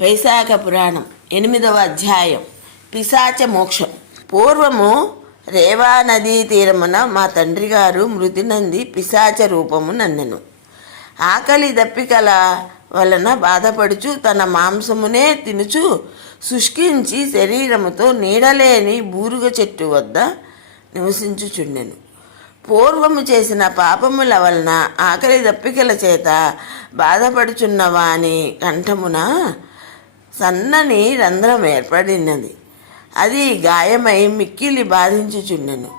వైశాఖ పురాణం 8వ అధ్యాయం పిశాచ మోక్షం. పూర్వము రేవా నదీ తీరమున మా తండ్రి గారు మృతి నంది పిశాచ రూపము నన్నెను. ఆకలి దప్పికల వలన బాధపడుచు తన మాంసమునే తినుచు శుష్కించి శరీరముతో నీడలేని బూరుగ చెట్టు వద్ద నివసించుచుండెను. పూర్వము చేసిన పాపముల వలన ఆకలి దప్పికల చేత బాధపడుచున్న వాని కంఠమున సన్నని రంధ్రం ఏర్పడినది. అది గాయమై మిక్కిలి బాధించుచుండెను.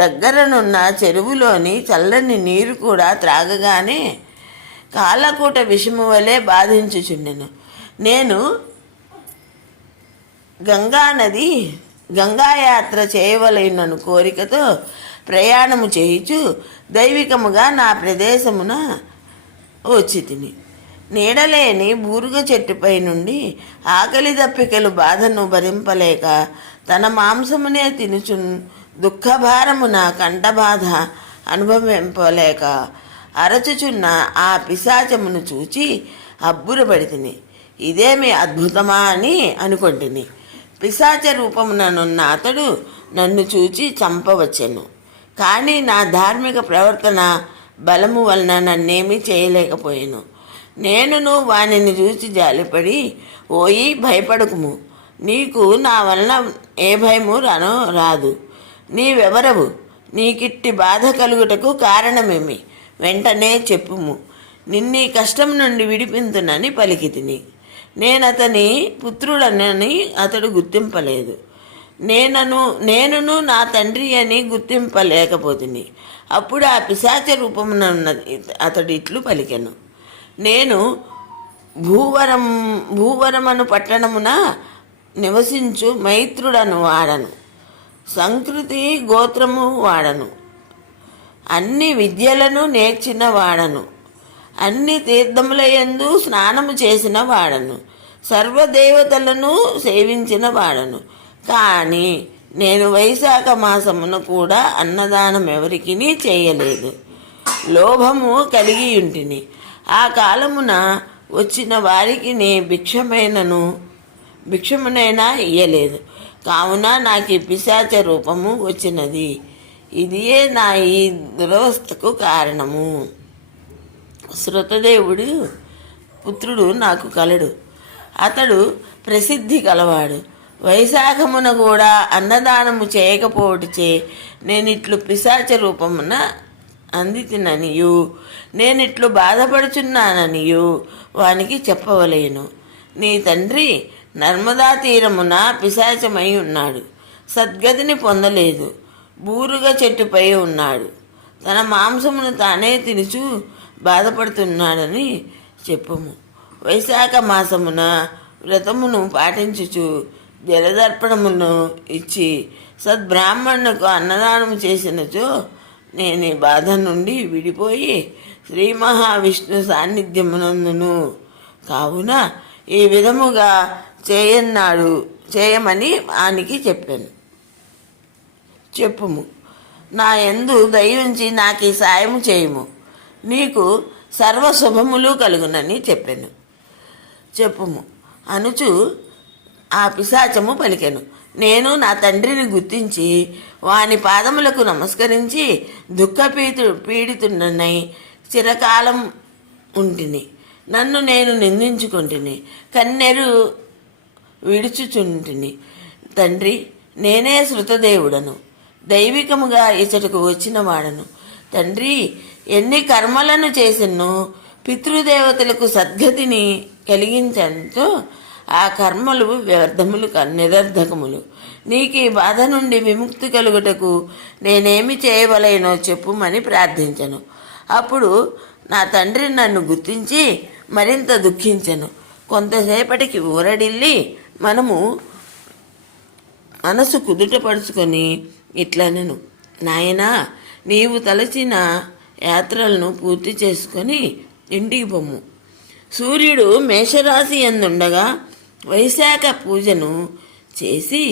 దగ్గరనున్న చెరువులోని చల్లని నీరు కూడా త్రాగగానే కాలకూట విషము వలె బాధించుచుండెను. నేను గంగాయాత్ర చేయవలెనను కోరికతో ప్రయాణము చేయుచు దైవికముగా నా ప్రదేశమున వచ్చి తిని నీడలేని బూరుగ చెట్టుపై నుండి ఆకలి దప్పికలు బాధను భరింపలేక తన మాంసమునే తినుచు దుఃఖభారమున కంఠబాధ అనుభవింపలేక అరచుచున్న ఆ పిశాచమును చూచి అబ్బురపడితిని. ఇదేమి అద్భుతమా అని అనుకొంటిని. పిశాచ రూపముననున్న అతడు నన్ను చూచి చంపవచ్చెను. కానీ నా ధార్మిక ప్రవర్తన బలము వలన నన్నేమీ చేయలేకపోయాను. నేనును వానిని చూసి జాలిపడి, ఓయి భయపడకుము, నీకు నా వలన ఏ భయము రాదు. నీవెవరవు? నీకిట్టి బాధ కలుగుటకు కారణమేమి? వెంటనే చెప్పుము, నిన్నీ కష్టం నుండి విడిపింతునని పలికితిని. నేనతని పుత్రుడనని అతడు గుర్తింపలేదు. నేనును నా తండ్రి అని గుర్తింపలేకపోతుంది. అప్పుడు ఆ పిశాచ రూపమునన్నది అతడు ఇట్లు పలికెను. నేను భూవరమను పట్టణమున నివసించు మైత్రుడను వాడను. సంస్కృతి గోత్రము వాడను. అన్ని విద్యలను నేర్చిన వాడను. అన్ని తీర్థములయందు స్నానము చేసిన వాడను. సర్వదేవతలను సేవించిన వాడను. కానీ నేను వైశాఖ మాసమున కూడా అన్నదానం ఎవరికి చేయలేదు. లోభము కలిగి ఉంటిని. ఆ కాలమున వచ్చిన వారికి నే భిక్షమునైనా ఇయ్యలేదు. కావున నాకు పిశాచ రూపము వచ్చినది. ఇదియే నా ఈ దురవస్థకు కారణము. శృతదేవుడు పుత్రుడు నాకు కలడు. అతడు ప్రసిద్ధి కలవాడు. వైశాఖమున కూడా అన్నదానము చేయకపోవటిచే నేనిట్లు పిశాచ రూపమున అందితిననియు నేనిట్లు బాధపడుచున్నాననియు వానికి చెప్పవలేను. నీ తండ్రి నర్మదా తీరమున పిశాచమై ఉన్నాడు. సద్గతిని పొందలేదు. బూరుగ చెట్టుపై ఉన్నాడు. తన మాంసమును తానే తినుచు బాధపడుతున్నాడని చెప్పుము. వైశాఖ మాసమున వ్రతమును పాటించుచు జలదర్పణమును ఇచ్చి సద్బ్రాహ్మణుకు అన్నదానము చేసినచో నేను ఈ బాధ నుండి విడిపోయి శ్రీ మహావిష్ణు సాన్నిధ్యమునందును. కావున ఈ విధముగా చేయమని వానికి చెప్పాను. చెప్పుము, నా యందు దయించి నాకు ఈ సాయము చేయుము, నీకు సర్వశుభములు కలుగునని చెప్పాను. చెప్పుము అనుచు ఆ పిశాచము పలికెను. నేను నా తండ్రిని గుర్తించి వాని పాదములకు నమస్కరించి పీడితుడనై చిరకాలం ఉంటిని. నన్ను నేను నిందించుకుంటుని కన్నెరు విడుచుచుంటిని. తండ్రి, నేనే శృతదేవుడను, దైవికముగా ఇచ్చటకు వచ్చిన వాడను. తండ్రి, ఎన్ని కర్మలను చేసినో పితృదేవతలకు సద్గతిని కలిగించడంతో ఆ కర్మలు వ్యర్థములు నిరర్ధకములు. నీకు ఈ బాధ నుండి విముక్తి కలుగుటకు నేనేమి చేయవలేనో చెప్పుమని ప్రార్థించను. అప్పుడు నా తండ్రి నన్ను గుర్తించి మరింత దుఃఖించను. కొంతసేపటికి ఊరడిల్లి మనసు కుదుటపరుచుకొని ఇట్లనెను, నాయనా, నీవు తలచిన యాత్రలను పూర్తి చేసుకొని ఇంటికి పొమ్ము. సూర్యుడు మేషరాశి యందుండగా వైశాఖ పూజను చేసి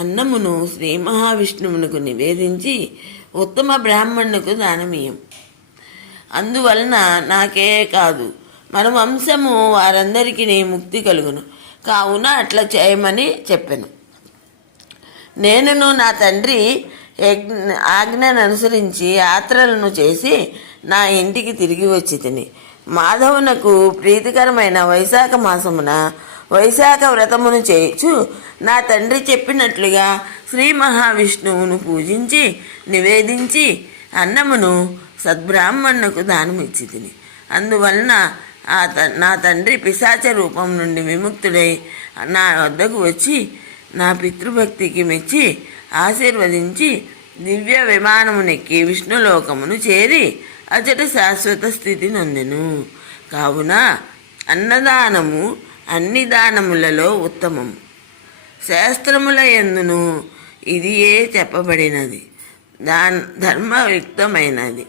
అన్నమును శ్రీ మహావిష్ణువునకు నివేదించి ఉత్తమ బ్రాహ్మణులకు దానమీయం. అందువలన నాకే కాదు మన వంశము వారందరికీ ముక్తి కలుగును. కావున అట్లా చేయమని చెప్పాను. నేనును నా తండ్రి ఆజ్ఞను అనుసరించి యాత్రలను చేసి నా ఇంటికి తిరిగి వచ్చి తిని మాధవునకు ప్రీతికరమైన వైశాఖ మాసమున వైశాఖ వ్రతమును చేయుచు నా తండ్రి చెప్పినట్లుగా శ్రీ మహావిష్ణువును పూజించి నివేదించి అన్నమును సద్బ్రాహ్మణుకు దానమిచ్చి తిని అందువలన నా తండ్రి పిశాచ రూపం నుండి విముక్తుడై నా వద్దకు వచ్చి నా పితృభక్తికి మెచ్చి ఆశీర్వదించి దివ్య విమానమునెక్కి విష్ణులోకమును చేరి అచట శాశ్వత స్థితి నొందెను. కావున అన్నదానము అన్ని దానములలో ఉత్తమం. శాస్త్రముల యందును ఇదియే చెప్పబడినది. ధర్మయుక్తమైనది.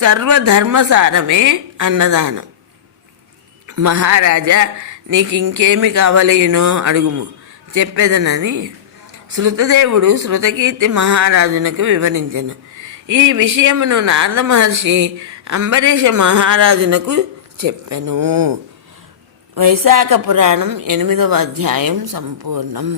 సర్వధర్మసారమే అన్నదానం. మహారాజా, నీకు ఇంకేమి కావలేనో అడుగుము, చెప్పేదనని శృతదేవుడు శృతకీర్తి మహారాజునకు వివరించెను. ఈ విషయమును నారద మహర్షి అంబరీష మహారాజునకు చెప్పెను. వైశాఖ పురాణం 8వ అధ్యాయం సంపూర్ణం.